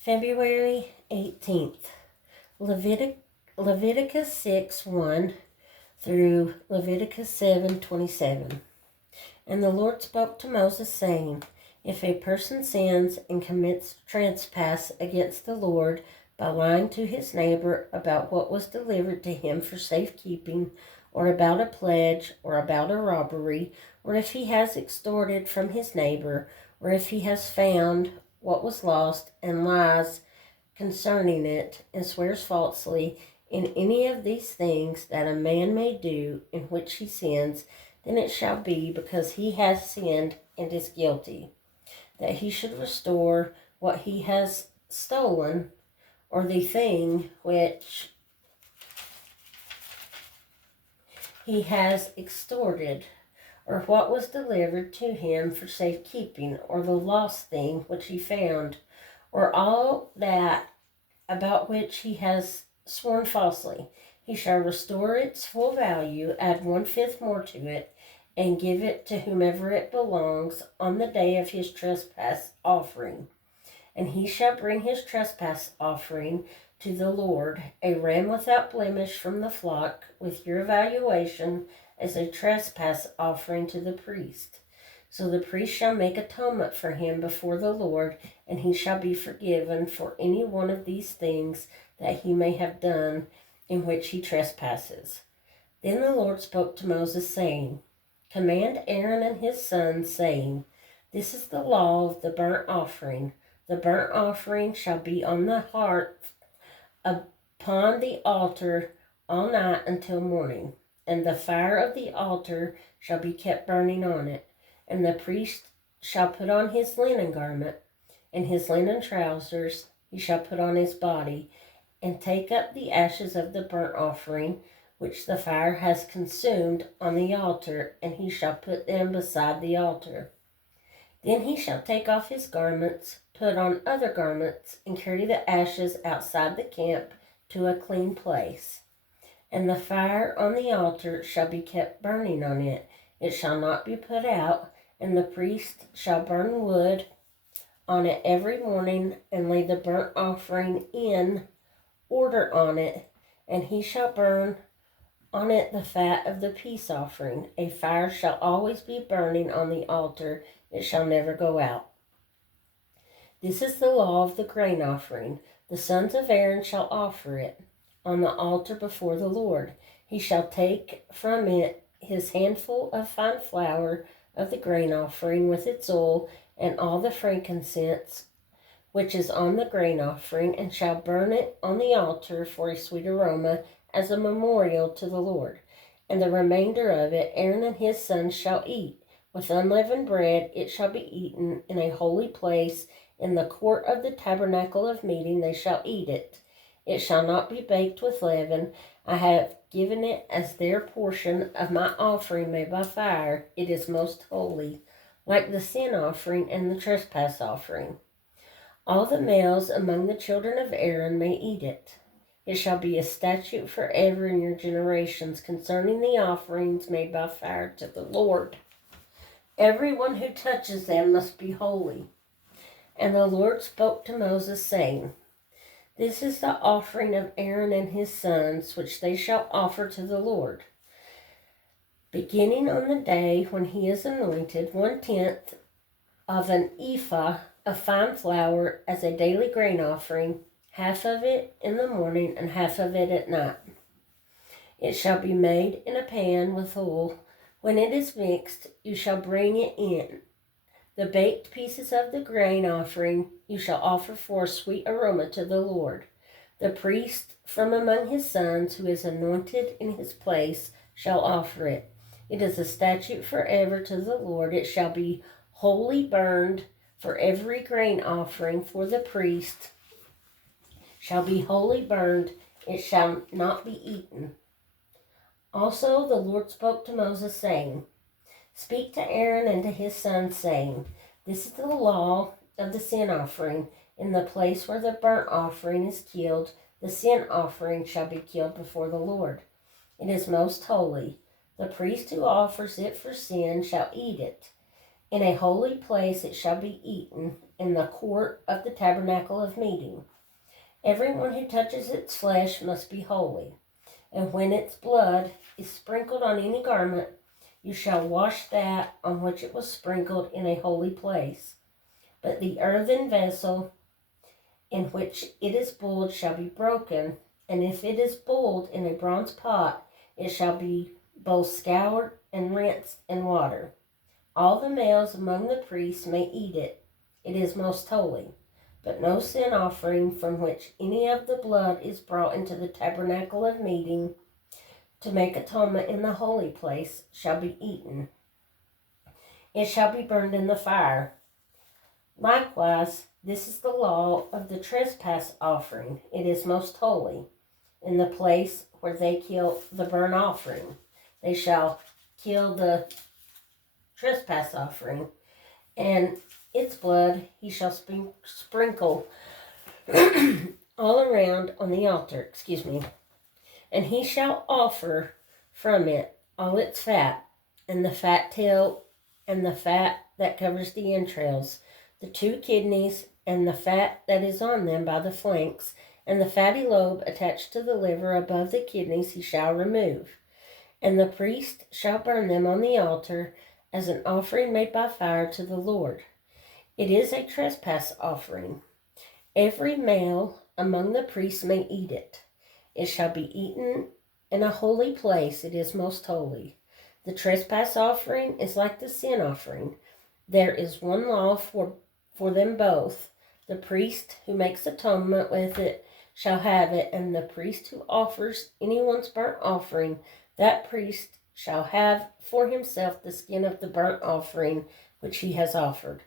February 18th, Leviticus 6:1 through Leviticus 7:27. And the Lord spoke to Moses, saying, If a person sins and commits trespass against the Lord by lying to his neighbor about what was delivered to him for safekeeping, or about a pledge, or about a robbery, or if he has extorted from his neighbor, or if he has found what was lost and lies concerning it, and swears falsely in any of these things that a man may do in which he sins, then it shall be, because he has sinned and is guilty, that he should restore what he has stolen, or the thing which he has extorted, or what was delivered to him for safekeeping, or the lost thing which he found, or all that about which he has sworn falsely. He shall restore its full value, add 1/5 more to it, and give it to whomever it belongs on the day of his trespass offering. And he shall bring his trespass offering to the Lord, a ram without blemish from the flock, with your valuation as a trespass offering to the priest. So the priest shall make atonement for him before the Lord, and he shall be forgiven for any one of these things that he may have done in which he trespasses. Then the Lord spoke to Moses, saying, Command Aaron and his sons, saying, This is the law of the burnt offering. The burnt offering shall be on the hearth upon the altar all night until morning, and the fire of the altar shall be kept burning on it. And the priest shall put on his linen garment, and his linen trousers he shall put on his body, and take up the ashes of the burnt offering, which the fire has consumed, on the altar, and he shall put them beside the altar. Then he shall take off his garments, put on other garments, and carry the ashes outside the camp to a clean place. And the fire on the altar shall be kept burning on it. It shall not be put out, and the priest shall burn wood on it every morning, and lay the burnt offering in order on it, and he shall burn on it the fat of the peace offering. A fire shall always be burning on the altar, it shall never go out. This is the law of the grain offering. The sons of Aaron shall offer it on the altar before the Lord. He shall take from it his handful of fine flour of the grain offering with its oil, and all the frankincense which is on the grain offering, and shall burn it on the altar for a sweet aroma, as a memorial to the Lord. And the remainder of it Aaron and his sons shall eat. With unleavened bread it shall be eaten in a holy place. In the court of the tabernacle of meeting they shall eat it. It shall not be baked with leaven. I have given it as their portion of my offering made by fire. It is most holy, like the sin offering and the trespass offering. All the males among the children of Aaron may eat it. It shall be a statute forever in your generations concerning the offerings made by fire to the Lord. Everyone who touches them must be holy. And the Lord spoke to Moses, saying, This is the offering of Aaron and his sons, which they shall offer to the Lord. Beginning on the day when he is anointed, 1/10 of an ephah of fine flour as a daily grain offering, half of it in the morning and half of it at night. It shall be made in a pan with oil. When it is mixed, you shall bring it in. The baked pieces of the grain offering you shall offer for a sweet aroma to the Lord. The priest from among his sons, who is anointed in his place, shall offer it. It is a statute forever to the Lord. It shall be wholly burned, for every grain offering for the priest shall be wholly burned. It shall not be eaten. Also the Lord spoke to Moses, saying, Speak to Aaron and to his sons, saying, This is the law of the sin offering. In the place where the burnt offering is killed, the sin offering shall be killed before the Lord. It is most holy. The priest who offers it for sin shall eat it. In a holy place it shall be eaten, in the court of the tabernacle of meeting. Everyone who touches its flesh must be holy, and when its blood is sprinkled on any garment, you shall wash that on which it was sprinkled in a holy place. But the earthen vessel in which it is boiled shall be broken, and if it is boiled in a bronze pot, it shall be both scoured and rinsed in water. All the males among the priests may eat it. It is most holy. But no sin offering from which any of the blood is brought into the tabernacle of meeting to make atonement in the holy place shall be eaten. It shall be burned in the fire. Likewise, this is the law of the trespass offering. It is most holy. In the place where they kill the burnt offering, they shall kill the trespass offering, and its blood he shall sprinkle all around on the altar, and he shall offer from it all its fat, and the fat tail, and the fat that covers the entrails, the 2 kidneys, and the fat that is on them by the flanks, and the fatty lobe attached to the liver above the kidneys he shall remove. And the priest shall burn them on the altar as an offering made by fire to the Lord. It is a trespass offering. Every male among the priests may eat it. It shall be eaten in a holy place. It is most holy. The trespass offering is like the sin offering. There is one law for them both. The priest who makes atonement with it shall have it, and the priest who offers anyone's burnt offering, that priest shall have for himself the skin of the burnt offering which he has offered.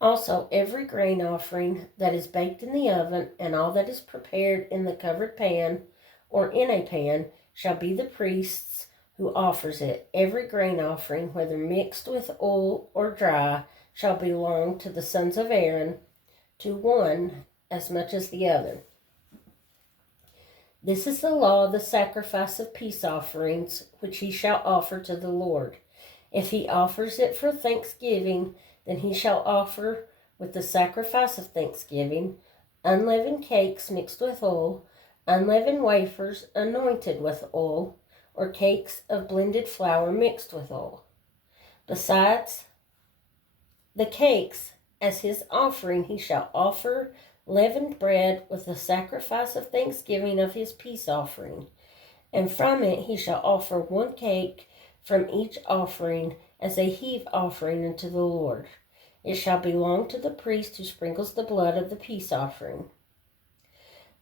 Also, every grain offering that is baked in the oven, and all that is prepared in the covered pan or in a pan, shall be the priest's who offers it. Every grain offering, whether mixed with oil or dry, shall belong to the sons of Aaron, to one as much as the other. This is the law of the sacrifice of peace offerings, which he shall offer to the Lord. If he offers it for thanksgiving, then he shall offer with the sacrifice of thanksgiving unleavened cakes mixed with oil, unleavened wafers anointed with oil, or cakes of blended flour mixed with oil. Besides the cakes, as his offering, he shall offer leavened bread with the sacrifice of thanksgiving of his peace offering. And from it he shall offer 1 cake from each offering as a heave offering unto the Lord. It shall belong to the priest who sprinkles the blood of the peace offering.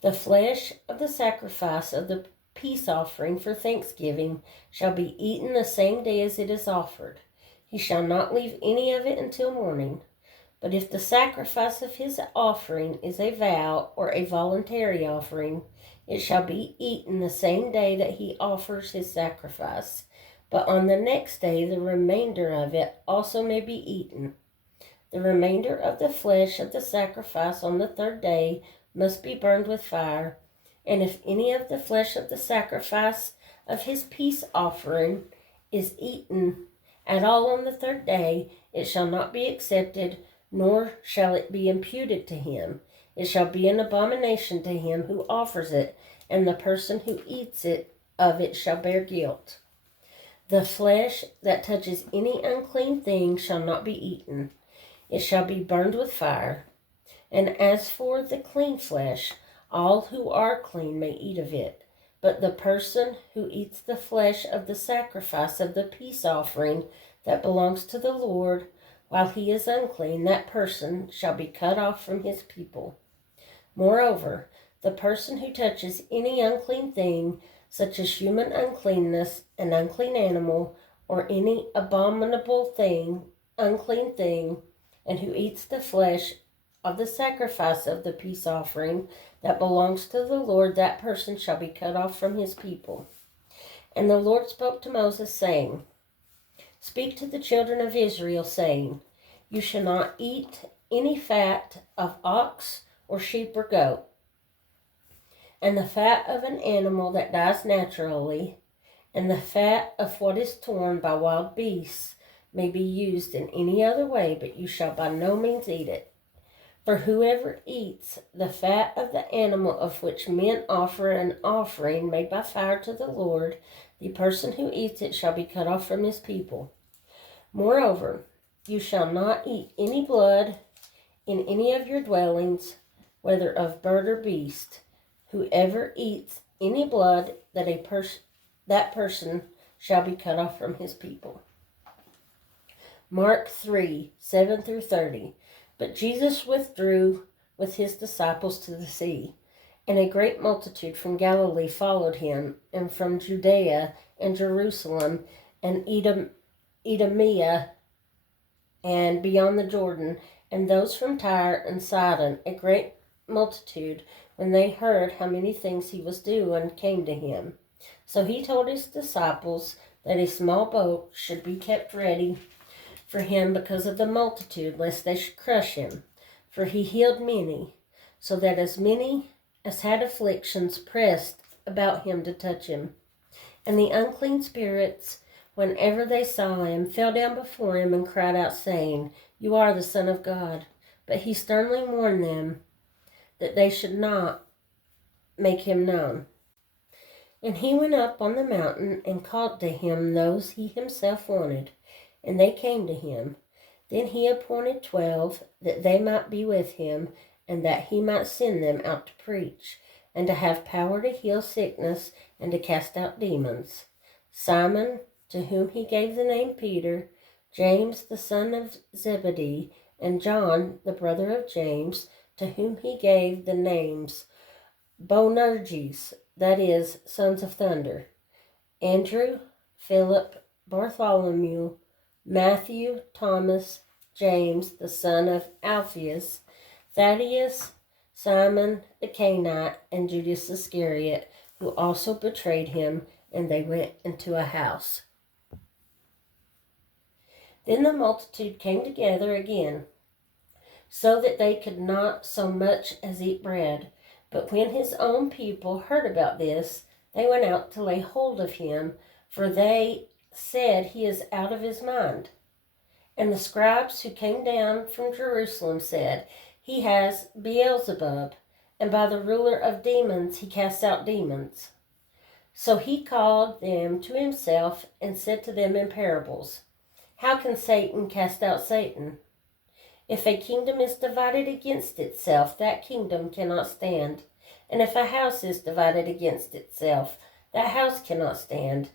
The flesh of the sacrifice of the peace offering for thanksgiving shall be eaten the same day as it is offered. He shall not leave any of it until morning. But if the sacrifice of his offering is a vow or a voluntary offering, it shall be eaten the same day that he offers his sacrifice. But on the next day the remainder of it also may be eaten. The remainder of the flesh of the sacrifice on the 3rd day must be burned with fire. And if any of the flesh of the sacrifice of his peace offering is eaten at all on the 3rd day, it shall not be accepted, nor shall it be imputed to him. It shall be an abomination to him who offers it, and the person who eats of it shall bear guilt. The flesh that touches any unclean thing shall not be eaten. It shall be burned with fire. And as for the clean flesh, all who are clean may eat of it. But the person who eats the flesh of the sacrifice of the peace offering that belongs to the Lord, while he is unclean, that person shall be cut off from his people. Moreover, the person who touches any unclean thing, such as human uncleanness, an unclean animal, or any abominable thing, unclean thing, and who eats the flesh of the sacrifice of the peace offering that belongs to the Lord, that person shall be cut off from his people. And the Lord spoke to Moses, saying, Speak to the children of Israel, saying, You shall not eat any fat of ox or sheep or goat, and the fat of an animal that dies naturally, and the fat of what is torn by wild beasts, may be used in any other way, but you shall by no means eat it. For whoever eats the fat of the animal of which men offer an offering made by fire to the Lord, the person who eats it shall be cut off from his people. Moreover, you shall not eat any blood in any of your dwellings, whether of bird or beast. Whoever eats any blood, that person shall be cut off from his people. Mark 3:7-30. But Jesus withdrew with his disciples to the sea, and a great multitude from Galilee followed him, and from Judea and Jerusalem and Idumea and beyond the Jordan, and those from Tyre and Sidon, a great multitude, when they heard how many things he was doing, came to him. So he told his disciples that a small boat should be kept ready for him because of the multitude, lest they should crush him. For he healed many, so that as many as had afflictions pressed about him to touch him. And the unclean spirits, whenever they saw him, fell down before him and cried out, saying, You are the Son of God. But he sternly warned them that they should not make him known. And he went up on the mountain and called to him those he himself wanted, and they came to him. Then he appointed 12, that they might be with him, and that he might send them out to preach, and to have power to heal sickness, and to cast out demons. Simon, to whom he gave the name Peter, James the son of Zebedee, and John the brother of James, to whom he gave the names Boanerges, that is, sons of thunder, Andrew, Philip, Bartholomew, Matthew, Thomas, James the son of Alphaeus, Thaddeus, Simon the Canaanite, and Judas Iscariot, who also betrayed him, and they went into a house. Then the multitude came together again, so that they could not so much as eat bread. But when his own people heard about this, they went out to lay hold of him, for they said, He is out of his mind. And the scribes who came down from Jerusalem said, He has Beelzebub, and by the ruler of demons he casts out demons. So he called them to himself and said to them in parables, How can Satan cast out Satan? If a kingdom is divided against itself, that kingdom cannot stand. And if a house is divided against itself, that house cannot stand.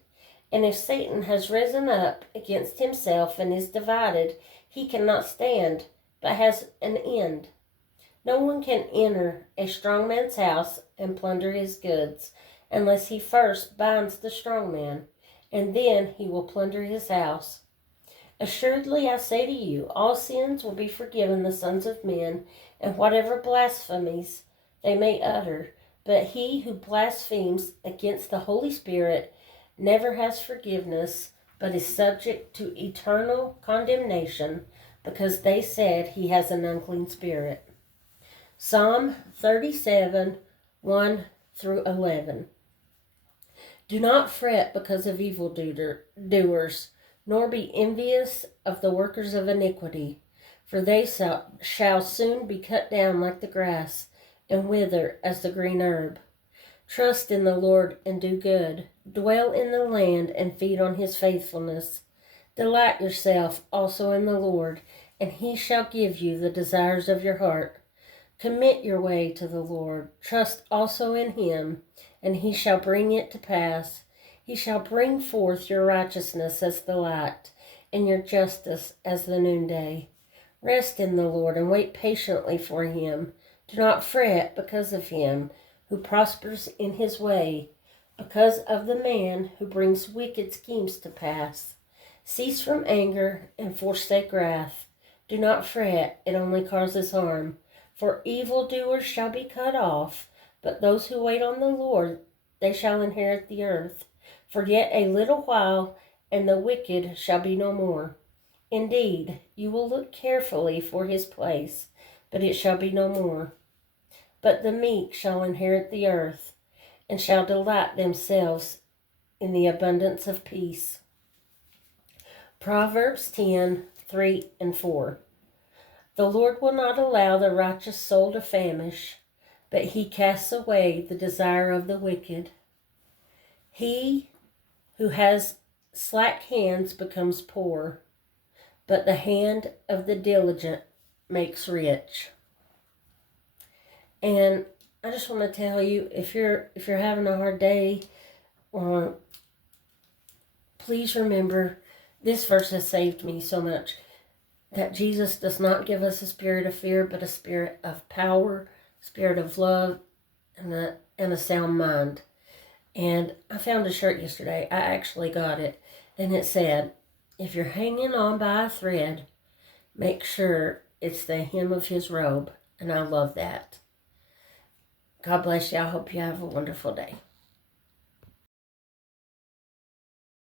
And if Satan has risen up against himself and is divided, he cannot stand, but has an end. No one can enter a strong man's house and plunder his goods, unless he first binds the strong man, and then he will plunder his house. Assuredly, I say to you, all sins will be forgiven the sons of men, and whatever blasphemies they may utter. But he who blasphemes against the Holy Spirit never has forgiveness, but is subject to eternal condemnation, because they said he has an unclean spirit. Psalm 37, 1-11. Do not fret because of evildoers, nor be envious of the workers of iniquity, for they shall soon be cut down like the grass, and wither as the green herb. Trust in the Lord and do good. Dwell in the land and feed on his faithfulness. Delight yourself also in the Lord, and he shall give you the desires of your heart. Commit your way to the Lord. Trust also in him, and he shall bring it to pass. He shall bring forth your righteousness as the light, and your justice as the noonday. Rest in the Lord and wait patiently for him. Do not fret because of him who prospers in his way, because of the man who brings wicked schemes to pass. Cease from anger and forsake wrath. Do not fret, it only causes harm. For evildoers shall be cut off, but those who wait on the Lord, they shall inherit the earth. For yet a little while, and the wicked shall be no more. Indeed, you will look carefully for his place, but it shall be no more. But the meek shall inherit the earth, and shall delight themselves in the abundance of peace. Proverbs 10:3-4. The Lord will not allow the righteous soul to famish, but he casts away the desire of the wicked. He who has slack hands becomes poor, but the hand of the diligent makes rich. And I just want to tell you, if you're having a hard day, please remember this verse has saved me so much, that Jesus does not give us a spirit of fear, but a spirit of power, spirit of love, and a sound mind. And I found a shirt yesterday. I actually got it, and it said, if you're hanging on by a thread, make sure it's the hem of his robe. And I love that. God bless you. I hope you have a wonderful day.